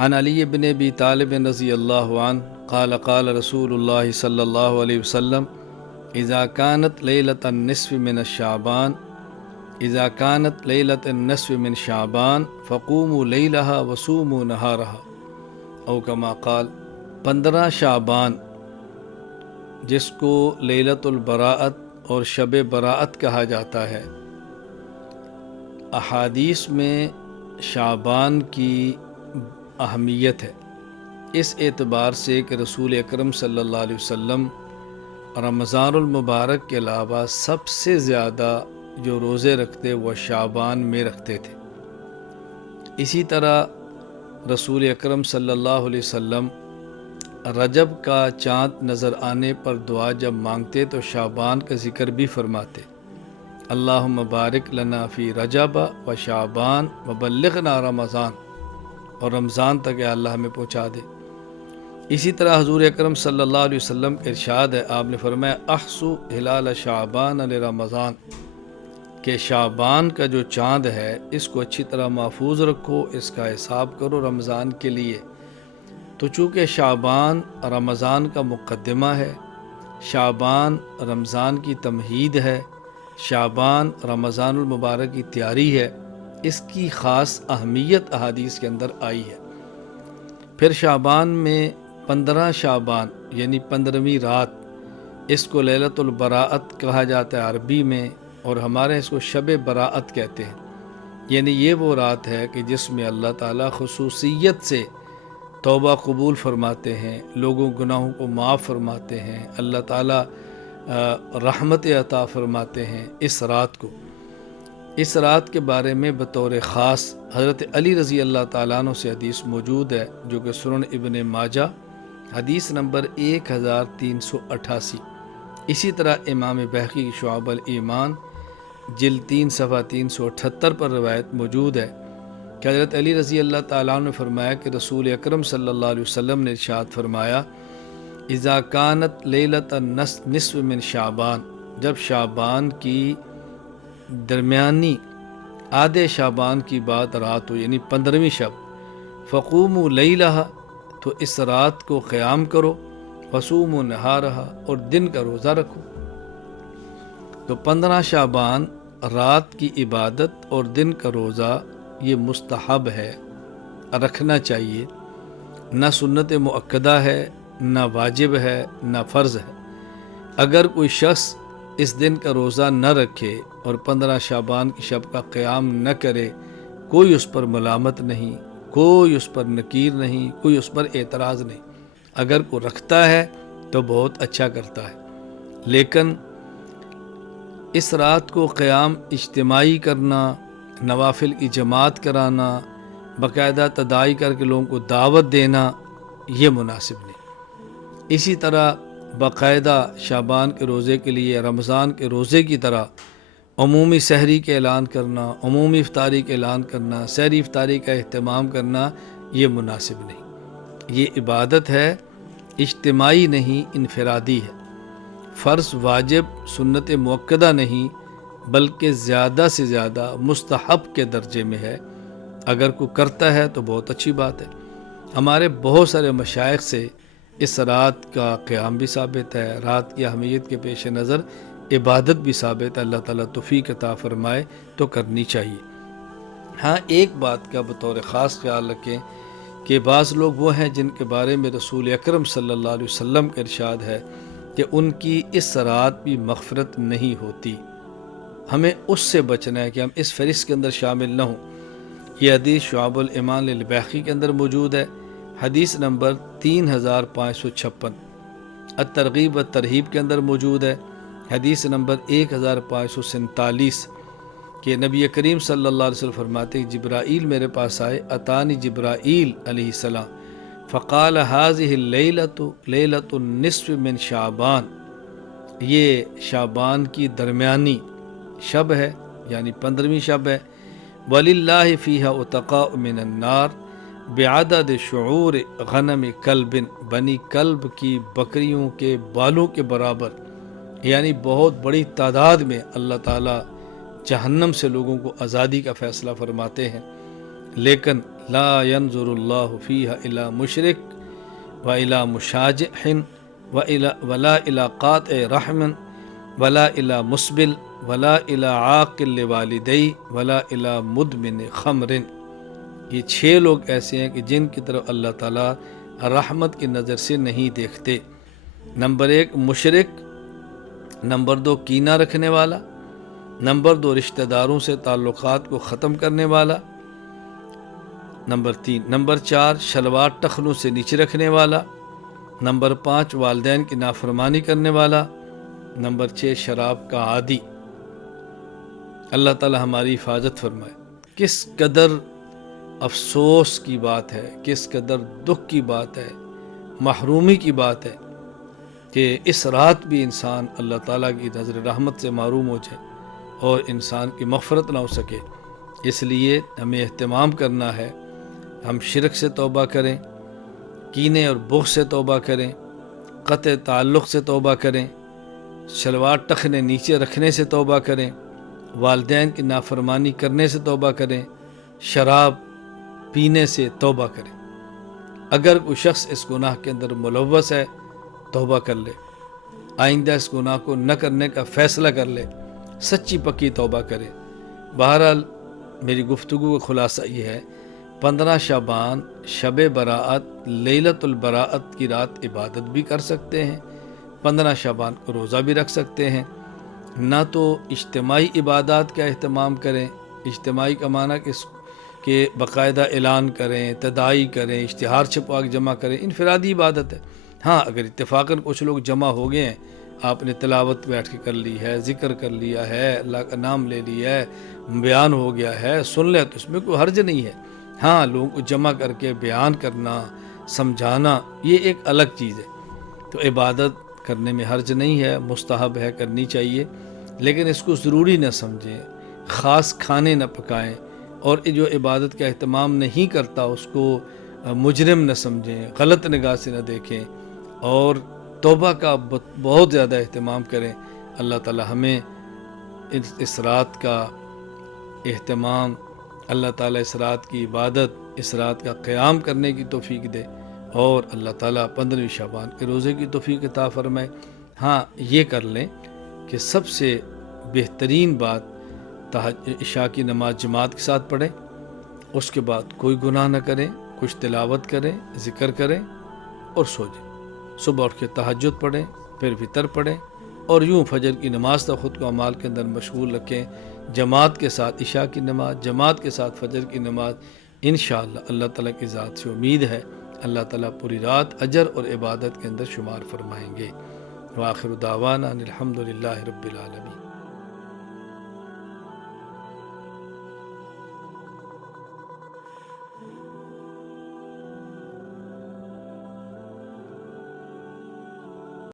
عن علی بن ابی طالب رضی اللہ عنہ قال قال رسول اللہ صلی اللہ علیہ وسلم اذا كانت لیلۃ النصف من الشعبان اذا كانت لیلۃ النصف من شعبان فقوموا لیلها وصوموا نہارها او کما قال 15 شعبان جس کو لیلۃ البراءت اور شب براءت کہا جاتا ہے، احادیث میں شعبان کی اہمیت ہے اس اعتبار سے کہ رسول اکرم صلی اللہ علیہ وسلم رمضان المبارک کے علاوہ سب سے زیادہ جو روزے رکھتے وہ شعبان میں رکھتے تھے۔ اسی طرح رسول اکرم صلی اللہ علیہ وسلم رجب کا چاند نظر آنے پر دعا جب مانگتے تو شعبان کا ذکر بھی فرماتے، اللہم بارک لنا فی رجب و شعبان و بلغنا رمضان، اور رمضان تک اے اللہ ہمیں پہنچا دے۔ اسی طرح حضور اکرم صلی اللہ علیہ وسلم کا ارشاد ہے، آپ نے فرمایا احسو ہلال شعبان لرمضان، کہ شعبان کا جو چاند ہے اس کو اچھی طرح محفوظ رکھو، اس کا حساب کرو رمضان کے لیے۔ تو چونکہ شعبان رمضان کا مقدمہ ہے، شعبان رمضان کی تمہید ہے، شعبان رمضان المبارک کی تیاری ہے، اس کی خاص اہمیت احادیث کے اندر آئی ہے۔ پھر شعبان میں 15 شعبان یعنی 15ویں رات، اس کو لیلۃ البراءت کہا جاتا ہے عربی میں، اور ہمارے اس کو شب براءت کہتے ہیں۔ یعنی یہ وہ رات ہے کہ جس میں اللہ تعالیٰ خصوصیت سے توبہ قبول فرماتے ہیں، لوگوں گناہوں کو معاف فرماتے ہیں، اللہ تعالیٰ رحمت عطا فرماتے ہیں اس رات کو۔ اس رات کے بارے میں بطور خاص حضرت علی رضی اللہ تعالیٰ عنہ سے حدیث موجود ہے، جو کہ سنن ابن ماجہ حدیث نمبر 1388۔ اسی طرح امام بہقی کی شعب الایمان جلد 3 صفحہ 378 پر روایت موجود ہے کہ حضرت علی رضی اللہ تعالیٰ عنہ نے فرمایا کہ رسول اکرم صلی اللہ علیہ وسلم نے ارشاد فرمایا، اذا كانت لیلۃ النصف من شعبان، جب شعبان کی درمیانی آدھے شعبان کی بات رات ہو یعنی 15ویں شب، فقوموا لیلہا، تو اس رات کو قیام کرو، وصوموا نہارہا، اور دن کا روزہ رکھو۔ تو 15 شعبان رات کی عبادت اور دن کا روزہ یہ مستحب ہے، رکھنا چاہیے، نہ سنت مؤکدہ ہے، نہ واجب ہے، نہ فرض ہے۔ اگر کوئی شخص اس دن کا روزہ نہ رکھے اور 15 شعبان کی شب کا قیام نہ کرے، کوئی اس پر ملامت نہیں، کوئی اس پر نکیر نہیں، کوئی اس پر اعتراض نہیں۔ اگر کوئی رکھتا ہے تو بہت اچھا کرتا ہے، لیکن اس رات کو قیام اجتماعی کرنا، نوافل کی جماعت کرانا، باقاعدہ تداعی کر کے لوگوں کو دعوت دینا، یہ مناسب نہیں۔ اسی طرح باقاعدہ شعبان کے روزے کے لیے رمضان کے روزے کی طرح عمومی سحری کے اعلان کرنا، عمومی افطاری کے اعلان کرنا، سحری افطاری کا اہتمام کرنا، یہ مناسب نہیں۔ یہ عبادت ہے، اجتماعی نہیں، انفرادی ہے، فرض واجب سنت مؤکدہ نہیں، بلکہ زیادہ سے زیادہ مستحب کے درجے میں ہے۔ اگر کوئی کرتا ہے تو بہت اچھی بات ہے۔ ہمارے بہت سارے مشائخ سے اس رات کا قیام بھی ثابت ہے، رات کی اہمیت کے پیش نظر عبادت بھی ثابت ہے۔ اللہ تعالیٰ توفیق عطا فرمائے تو کرنی چاہیے۔ ہاں، ایک بات کا بطور خاص خیال رکھیں کہ بعض لوگ وہ ہیں جن کے بارے میں رسول اکرم صلی اللہ علیہ وسلم کا ارشاد ہے کہ ان کی اس رات بھی مغفرت نہیں ہوتی۔ ہمیں اس سے بچنا ہے کہ ہم اس فہرست کے اندر شامل نہ ہوں۔ یہ حدیث شعب الایمان للبیہقی کے اندر موجود ہے، حدیث نمبر 3556۔ الترغیب والترہیب کے اندر موجود ہے، حدیث نمبر 1547، کہ نبی کریم صلی اللہ علیہ وسلم فرماتے ہیں جبرائیل میرے پاس آئے، اتانی جبرائیل علیہ السلام فقال هذه الليلة ليلة النصف من شعبان، یہ شعبان کی درمیانی شب ہے یعنی 15ویں شب ہے، وَلِلَّهِ فِيهَا عُتَقَاءُ مِنَ النَّارِ بِعَدَدِ شُعُورِ غَنَمِ كَلْبٍ، بنی کلب کی بکریوں کے بالوں کے برابر، یعنی بہت بڑی تعداد میں اللہ تعالیٰ جہنم سے لوگوں کو آزادی کا فیصلہ فرماتے ہیں۔ لیکن لا ينظر اللہ فیہا الی مشرک و الی مشاجع ولا الی قاطع رحم ولا الی مسبل ولا الی عاقل لوالدی ولا الی مدمن خمر۔ یہ 6 لوگ ایسے ہیں کہ جن کی طرف اللہ تعالیٰ رحمت کی نظر سے نہیں دیکھتے۔ نمبر 1 مشرک، نمبر 2 کینہ رکھنے والا، نمبر 2 رشتہ داروں سے تعلقات کو ختم کرنے والا، نمبر 3 نمبر 4 شلوار ٹخنوں سے نیچے رکھنے والا، نمبر 5 والدین کی نافرمانی کرنے والا، نمبر 6 شراب کا عادی۔ اللہ تعالی ہماری حفاظت فرمائے۔ کس قدر افسوس کی بات ہے، کس قدر دکھ کی بات ہے، محرومی کی بات ہے کہ اس رات بھی انسان اللہ تعالیٰ کی نظر رحمت سے محروم ہو جائے اور انسان کی مغفرت نہ ہو سکے۔ اس لیے ہمیں اہتمام کرنا ہے، ہم شرک سے توبہ کریں، کینے اور بغض سے توبہ کریں، قطع تعلق سے توبہ کریں، شلوار ٹخنے نیچے رکھنے سے توبہ کریں، والدین کی نافرمانی کرنے سے توبہ کریں، شراب پینے سے توبہ کریں۔ اگر کوئی شخص اس گناہ کے اندر ملوث ہے توبہ کر لے، آئندہ اس گناہ کو نہ کرنے کا فیصلہ کر لے، سچی پکی توبہ کرے۔ بہرحال میری گفتگو کا خلاصہ یہ ہے، 15 شعبان شب براءت لیلۃ البراءت کی رات عبادت بھی کر سکتے ہیں، 15 شعبان کو روزہ بھی رکھ سکتے ہیں۔ نہ تو اجتماعی عبادات کا اہتمام کریں، اجتماعی کا معنی کہ باقاعدہ اعلان کریں، تداعی کریں، اشتہار چھپا کے جمع کریں، انفرادی عبادت ہے۔ ہاں اگر اتفاقاً کچھ لوگ جمع ہو گئے ہیں، آپ نے تلاوت بیٹھ کے کر لی ہے، ذکر کر لیا ہے، اللہ کا نام لے لیا ہے، بیان ہو گیا ہے، سن لے، تو اس میں کوئی حرج نہیں ہے۔ ہاں لوگوں کو جمع کر کے بیان کرنا، سمجھانا، یہ ایک الگ چیز ہے، تو عبادت کرنے میں حرج نہیں ہے، مستحب ہے، کرنی چاہیے، لیکن اس کو ضروری نہ سمجھیں، خاص کھانے نہ پکائیں، اور جو عبادت کا اہتمام نہیں کرتا اس کو مجرم نہ سمجھیں، غلط نگاہ سے نہ دیکھیں، اور توبہ کا بہت زیادہ اہتمام کریں۔ اللہ تعالی ہمیں اس رات کا اہتمام، اللہ تعالیٰ اس رات کی عبادت، اس رات کا قیام کرنے کی توفیق دے، اور اللہ تعالیٰ 15 شعبان کے روزے کی توفیق عطا فرمائے۔ ہاں یہ کر لیں کہ سب سے بہترین بات عشاء کی نماز جماعت کے ساتھ پڑھیں، اس کے بعد کوئی گناہ نہ کریں، کچھ تلاوت کریں، ذکر کریں اور سو جائیں۔ صبح اٹھ کے تہجد پڑھیں، پھر وطر پڑھیں، اور یوں فجر کی نماز تک خود کو اعمال کے اندر مشغول رکھیں، جماعت کے ساتھ عشاء کی نماز، جماعت کے ساتھ فجر کی نماز۔ انشاءاللہ اللہ تعالیٰ کی ذات سے امید ہے اللہ تعالیٰ پوری رات اجر اور عبادت کے اندر شمار فرمائیں گے۔ وآخر دعوانا ان الحمد للہ رب العالمین۔